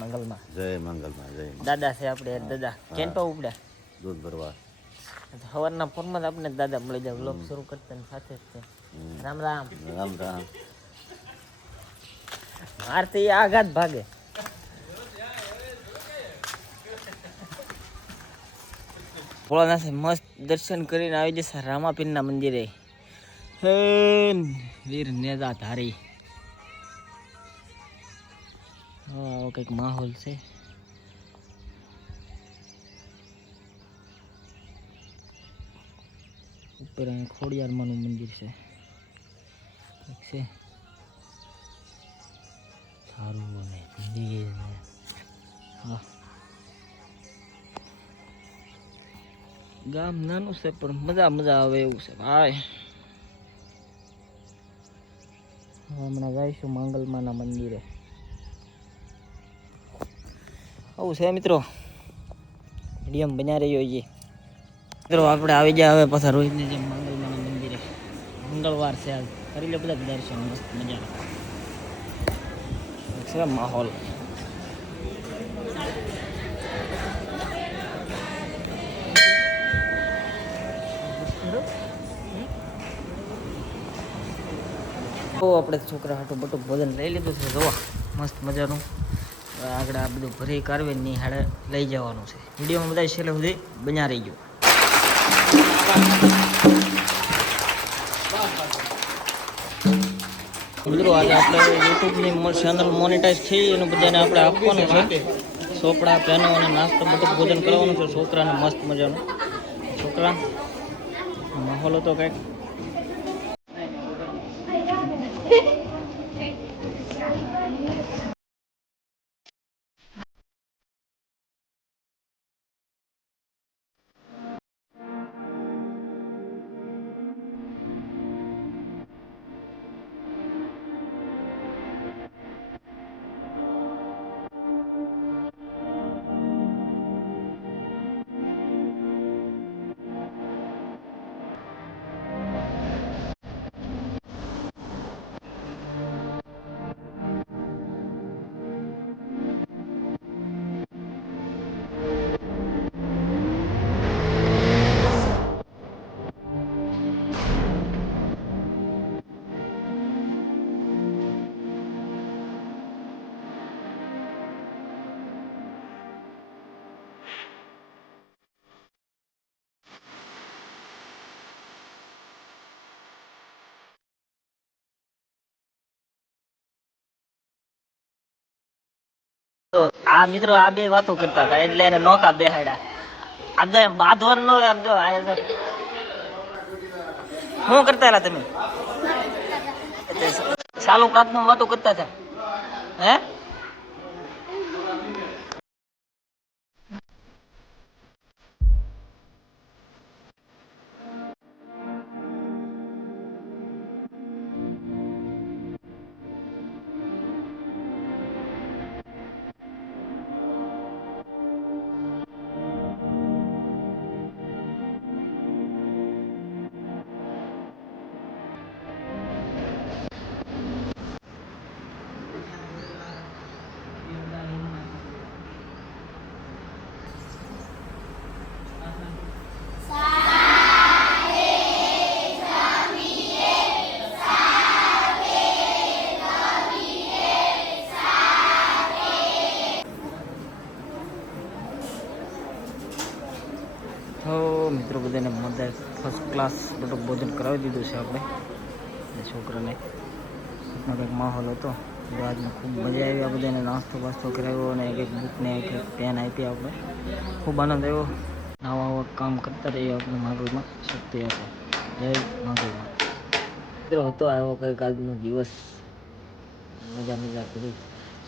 મંગલમાં. જય મંગલમાં. જય દાદા છે આપણે દાદા કેમ તો ઉપડ્યા દૂધ ભરવા. સવારના ફોનમાં જ આપણે દાદા મળી જાય વ્લોગ શરૂ કરતા સાથે જ છે. રામ રામ રામ રામ. આરતી આઘાત ભાગે ભોળાનાથ મસ્ત દર્શન કરીને આવી જશે રામાપીરના મંદિરે. હે વીર નેજા ધારી. હા કંઈક માહોલ છે. ઉપર અહીં ખોડિયારમાંનું મંદિર છે. છે સારું અને હા ગામ નાનું છે પણ મજા આવે એવું છે ભાઈ. હમણાં જઈશું મંગલમાના મંદિરે. આવું છે મિત્રો. વિડીયો બન્યા રહ્યો છે મિત્રો. આપણે આવી ગયા હવે પાછા રોહિતની જેમ મંગલમાના મંદિરે. મંગળવાર છે આજ કરી લે બધા દર્શન મસ્ત મજા છે માહોલ. તો આપણે છોકરા હાટું બટું ભોજન લઈ લીધું છે. જોવા મસ્ત મજાનું. આગળ આ બધું ભરી કાઢવી ની હાડે લઈ જવાનું છે. વિડીયોમાં બધા છેલ્લે સુધી બન્યા રહી ગયો. મિત્રો આજે આપણે યુટ્યુબની ચેનલ મોનેટાઈઝ થઈ એનું બધાને આપણે આપવાનું છે. ચોપડા પેનો અને નાસ્તો બધું ભોજન કરવાનું છે છોકરાને મસ્ત મજાનું. છોકરા માહોલ હતો કંઈક. આ મિત્રો આ બે વાતો કરતા હતા એટલે એને નોકા બેહાડ્યા. આજે બાંધવાનું નો રાખજો. શું કરતા હતા તમે? સાલું કાતનું વાતો કરતા હતા હે? તો મિત્રો બધાને મજા ફર્સ્ટ ક્લાસ બધું ભોજન કરાવી દીધું છે આપણે છોકરાને. કંઈક માહોલ હતો. આજમાં ખૂબ મજા આવી. આ બધાને નાસ્તો બાસ્તો કરાવ્યો અને એક બુકને એક પેન આપી આપણે. ખૂબ આનંદ આવ્યો. આવા કામ કરતા રહીએ આપણે માગલમાં. શક્તિ આપે. જય માગલમાં. મિત્રો હતો આવ્યો કંઈક આજનો દિવસ. મજા કરી.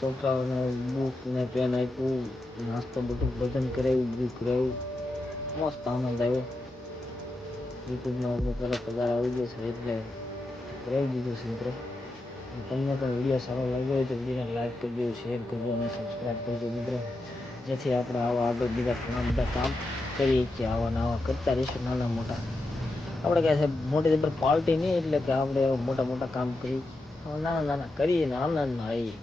છોકરાઓને બુક ને પેન આપ્યું. નાસ્તો બધું ભોજન કરાવ્યું. બુક કરાવ્યું. મસ્ત આનંદ આવ્યો. યુટ્યુબમાં આપણે પહેલાં પગાર આવી જશે એટલે કરાવી દીધું છે મિત્રો. તમને પણ વિડીયો સારો લાગ્યો હોય તો વિડીયોને લાઈક કરજો, શેર કરજો અને સબસ્ક્રાઈબ કરજો મિત્રો. જેથી આપણે આવા આગળ બીજા ઘણા બધા કામ કરીએ છીએ. આવા નવા કરતા રહીશું નાના મોટા. આપણે કહે છે મોટી જબર પાર્ટી નહીં એટલે કે આપણે મોટા મોટા કામ કરી નાના કરીએ ને આનંદમાં રહીએ.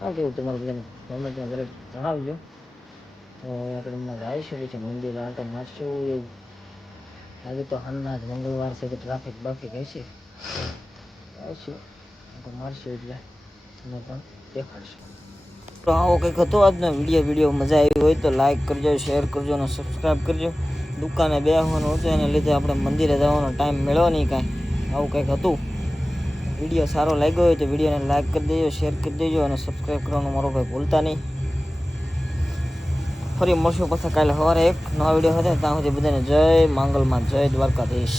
હા કેવું તમારું બધાને કોમેન્ટમાં દરેક જણાવજો. તો આપણે હમણાં જઈશું પછી મંદિર આટો મારશું. આજે તો હાલના જ મંગળવાર છે તો ટ્રાફિક બાફિક હશે. આવીશું આટો મારશું એટલે તમને પણ દેખાડશું. તો આવો કંઈક હતો આજનો વિડીયો મજા આવી હોય તો લાઈક કરજો, શેર કરજો અને સબસ્ક્રાઈબ કરજો. દુકાને બેસવાનું હતું એને લીધે આપણે મંદિરે જવાનો ટાઈમ મળ્યો નહીં કાંઈ. આવું કંઈક હતું. વિડીયો સારો લાગ્યો હોય તો વિડીયોને લાઈક કરી દેજો, શેર કરી દેજો અને સબસ્ક્રાઈબ કરવાનું મારો ભાઈ ભૂલતા નહીં. ફરી મળશું પાછા કાલે સવારે એક નવા વિડીયો સાથે. ત્યાં સુધી બધાને જય માંગલમાં, જય દ્વારકાધીશ.